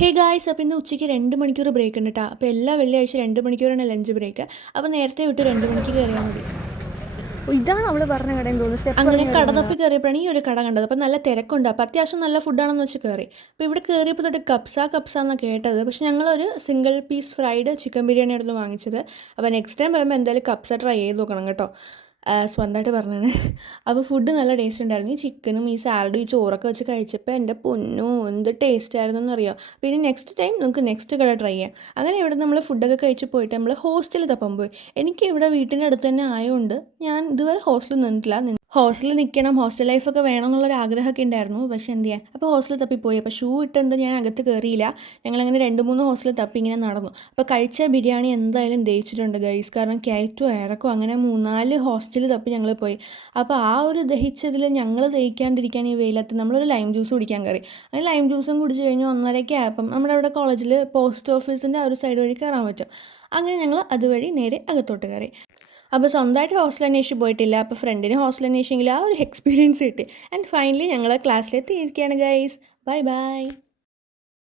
Hey guys, അപ്പോൾ ഇന്ന് ഉച്ചയ്ക്ക് 2 മണിക്കൂർ ബ്രേക്ക് ഉണ്ട് കേട്ടോ. അപ്പോൾ എല്ലാ വെള്ളിയാഴ്ച 2 മണിക്കൂറാണ് ലഞ്ച് ബ്രേക്ക്. അപ്പോൾ നേരത്തെ വിട്ട് 2 മണിക്ക് കയറിയാൽ മതി. ഇതാണ് അവള് പറഞ്ഞ കടയെന്ന് തോന്നുന്നു. സ്റ്റെപ്പ് അങ്ങനെ ഇറങ്ങി കട വരുന്നതാ. തപ്പി കയറിയപ്പോഴാണ് ഈ ഒരു കട കണ്ടത്. അപ്പോൾ നല്ല തിരക്കുണ്ട്. അപ്പോൾ അത്യാവശ്യം നല്ല ഫുഡാണെന്ന് വെച്ച് കയറി. അപ്പോൾ ഇവിടെ കയറിയപ്പോൾ തൊട്ട് കപ്സ എന്നാണ് കേട്ടത്. പക്ഷേ ഞങ്ങളൊരു single piece fried chicken biryani ആയിരുന്നു വാങ്ങിച്ചത്. അപ്പോൾ നെക്സ്റ്റ് ടൈം വരുമ്പോൾ എന്തായാലും കപ്സ ട്രൈ ചെയ്ത് നോക്കണം കേട്ടോ. സ്വന്തമായിട്ട് പറഞ്ഞത്. അപ്പോൾ ഫുഡ് നല്ല ടേസ്റ്റ് ഉണ്ടായിരുന്നു. ഈ ചിക്കനും ഈ സാലഡും ഈ ചോറൊക്കെ വെച്ച് കഴിച്ചപ്പോൾ എൻ്റെ പൊന്നോ എന്ത് ടേസ്റ്റ് ആയിരുന്നു എന്നറിയാം. പിന്നെ നെക്സ്റ്റ് ടൈം നമുക്ക് നെക്സ്റ്റ് കട ട്രൈ ചെയ്യാം. അങ്ങനെ ഇവിടെ നമ്മൾ ഫുഡൊക്കെ കഴിച്ച് പോയിട്ട് നമ്മൾ ഹോസ്റ്റലിൽ തപ്പാൻ പോയി. എനിക്ക് ഇവിടെ വീട്ടിൻ്റെ അടുത്ത് തന്നെ ആയതുകൊണ്ട് ഞാൻ ഇതുവരെ ഹോസ്റ്റലിൽ നിന്നിട്ടില്ല. ഹോസ്റ്റലിൽ നിൽക്കണം, ഹോസ്റ്റൽ ലൈഫൊക്കെ വേണം എന്നുള്ളൊരു ആഗ്രഹമൊക്കെ ഉണ്ടായിരുന്നു. പക്ഷേ എന്ത് ചെയ്യാൻ, അപ്പോൾ ഹോസ്റ്റലിൽ തപ്പിപ്പോയി. അപ്പോൾ ഷൂ ഇട്ടുകൊണ്ട് ഞാൻ അകത്ത് കയറിയില്ല. ഞങ്ങളങ്ങനെ 2-3 ഹോസ്റ്റലിൽ തപ്പി ഇങ്ങനെ നടന്നു. അപ്പോൾ കഴിച്ച ബിരിയാണി എന്തായാലും ദഹിച്ചിട്ടുണ്ട് ഗൈസ്. കാരണം കയറ്റവും ഇറക്കും അങ്ങനെ 3-4 ഹോസ്റ്റലിൽ തപ്പി ഞങ്ങൾ പോയി. അപ്പോൾ ആ ഒരു ദഹിച്ചതിൽ ഞങ്ങൾ ദഹിക്കാണ്ടിരിക്കാൻ ഈ വെയിലത്ത് നമ്മളൊരു ലൈം ജ്യൂസ് കുടിക്കാൻ കയറി. അങ്ങനെ ലൈം ജ്യൂസും കുടിച്ച് കഴിഞ്ഞ് 1:30 ആയപ്പം നമ്മുടെ അവിടെ കോളേജിൽ പോസ്റ്റ് ഓഫീസിൻ്റെ ആ ഒരു സൈഡ് വഴി കയറാൻ പറ്റും. അങ്ങനെ ഞങ്ങൾ അതുവഴി നേരെ അകത്തോട്ട് കയറി. അപ്പോൾ സ്വന്തമായിട്ട് ഹോസ്റ്റൽ അന്വേഷിച്ച് പോയിട്ടില്ല. അപ്പോൾ ഫ്രണ്ടിന് ഹോസ്റ്റൽ അന്വേഷിച്ചെങ്കിൽ ആ ഒരു എക്സ്പീരിയൻസ് കിട്ടി. ആൻഡ് ഫൈനലി ഞങ്ങൾ ക്ലാസ്സിലെത്തിയിരിക്കുകയാണ് ഗൈസ്. Bye bye.